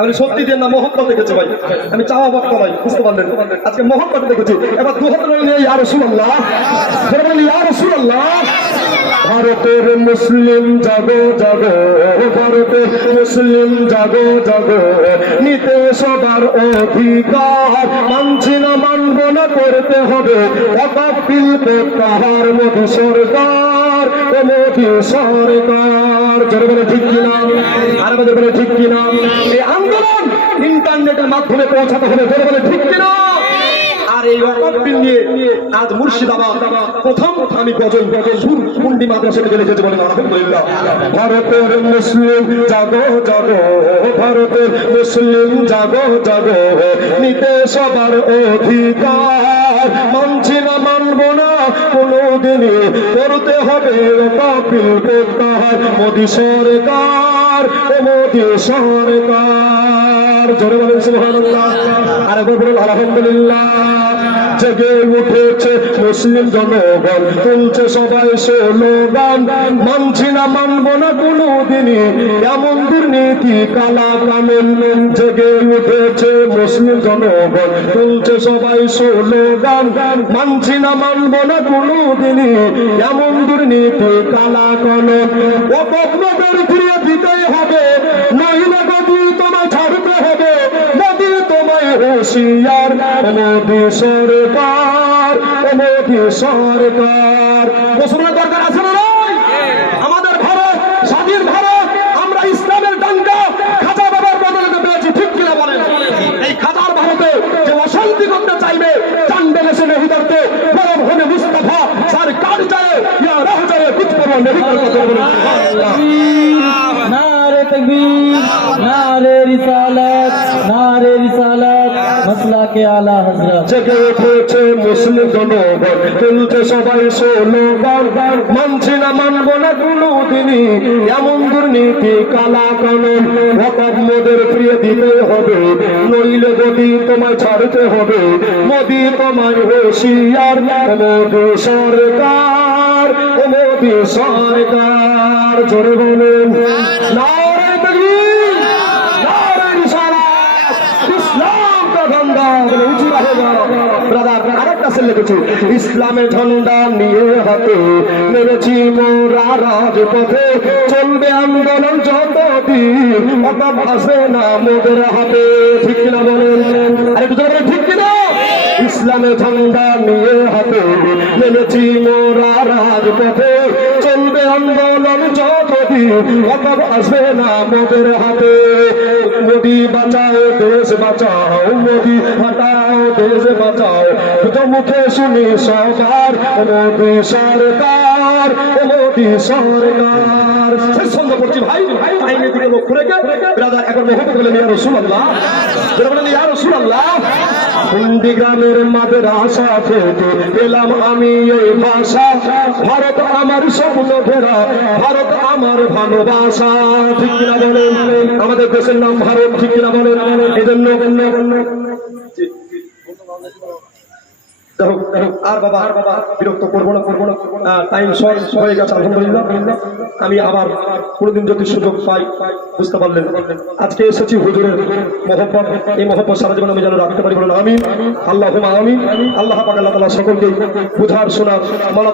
আমি সত্যি দেন না মহব্বত দেখেছি ভাই, আমি চাওয়া বক্তা ভাই, বুঝতে পারলেন? আজকে মহব্বত দেখেছি। এবার দু হাত নিয়ে ইয়া রাসূলুল্লাহ, ইয়া রাসূলুল্লাহ। ভারতের মুসলিম জাগো জাগো, ভারতের মুসলিম জাগো জাগো, নিতে সবার অধিকার, মানছি না মানব না করতে হবে অকাপিল প্রত্যাহার। মোদী সরকার, ও মোদী সরকার, জোরে বলে ঠিক কিনা? আর বলে বলে ঠিক কিনা? এই আন্দোলন ইন্টারনেটের মাধ্যমে পৌঁছাতে হবে, জোরে বলে ঠিক কিনা? আর এই ওয়াকফ নিয়ে আজ মুর্শিদাবাদ প্রথম আমি গজল সুর কুন্ডি মাদ্রাসাতে গেলে যেতে বলেন আলহামদুলিল্লাহ। ভারতের মুসলিম জাগো জাগো, ভারতের মুসলিম জাগো জাগো, নিতে সবার অধিকার, মানছি না মানব না কোনদিনই করতে হবে কাপিল প্রত্যাহার। মোদী সরকার, ও মোদী সরকার, জোরে বলেন সুবহানাল্লাহ। আর বলুন আলহামদুলিল্লাহ। জেগে উঠেছে মুসলিম জনগণ, তুলছে সবাই স্লোগান, মানছি না মানব না কোনদিনই এমন দুর্নীতি কালা কানুন। জেগে উঠেছে মুসলিম জনগণ, তুলছে সবাই স্লোগান, মানছি না মানব না কোনদিনই এমন দুর্নীতি কালা কানুন। অপরাধীদের ফিরিয়ে দিতেই হবে, নইলে গদি তোমায় ছাড়তে হবে। মোদী তোমায় হুঁশিয়ার, মোদী সরকার, মোদী সরকার। মুসলমানের দরকার আছে না নয়? আমাদের ভারত স্বাধীন ভারত, আমরা ইসলামের ডাঙ্গা খাজা বাবার বদলে পেয়েছি, ঠিক কিনা বলেন? এই খাজার ভারতে যে অশান্তি করতে চাইবে, চান্ডেলে সে नहीं डरते, बरम होने मुस्तफा सरकार जाए या रह जाए कुछ परवाह नहीं करता। नारे तकबीर, नारे रिसालत, नारे रिसालत, मसला के आला हजरत। জেগে উঠেছে মুসলিম জনগণ, তুলছে সবাই স্লোগান, মানছি না মানব না কোনদিনই এমন দুর্নীতি কালা কানুন। ওয়াকফ মোদের ফিরিয়ে দিতে হবে, নইলে গদি তোমায় ছাড়তে হবে। মোদী তোমায় হুঁশিয়ার, মোদী সরকার, মোদী সরকার, জোরে বলেন নারে তাকবীর, নারে রিসালাত, ইসলাম का झंडा ऊंची रहेगा। ব্রাদার আরেকটা ছেলে লিখেছে, ইসলামের ঝান্ডা নিয়ে হাতে নেমেছি মোরা রাজপথে, চলবে আন্দোলন যতদিন অভাব আসবে না মোদের হাতে, ঠিক কিনা বলেন? আরে একটু জোরে ঠিক কিনা? ইসলামের ঝান্ডা নিয়ে হাতে নেমেছি মোরা রাজপথে, চলবে আন্দোলন যতদিন অভাব আসবে না মোদের হাতে। মোদী বাঁচাও দেশ বাঁচাও, মোদী হটাও দেশ বাঁচাও, তো মুখে শুনি সবার মোদী সরকার, মোদী সরকার। শেষ সন্ধ্যা পড়ছি ভাই, আইনের দিকে লক্ষ্য রেখে ব্রাদার এখন মহব্বত বলেন ইয়া রাসূলুল্লাহ, বলেন ইয়া রাসূলুল্লাহ। হিন্দি গ্রামের মাদ্রাসা থেকে পেলাম আমি এই ভাষা, ভারত আমার স্বপ্ন ঘেরা, ভারত আমার ভালোবাসা, ঠিক কিনা বলেন? আমাদের দেশের নাম ভারত, ঠিক কিনা বলেন? এজন্য আর বাবা বিরক্ত করবো না, টাইম হয়ে গেছে আলহামদুলিল্লাহ। আমি আবার কোনদিন যদি সুযোগ পাই, বুঝতে পারলেন আজকে এসেছি হুজুরের মহব্বত, এই মহব্বত সারা জীবন আমি যেন রাখতে পারি, বলেন আমিন, আল্লাহুম্মা আমিন। আল্লাহ পাক আল্লাহ তাআলা সকলকে বুঝার শোনার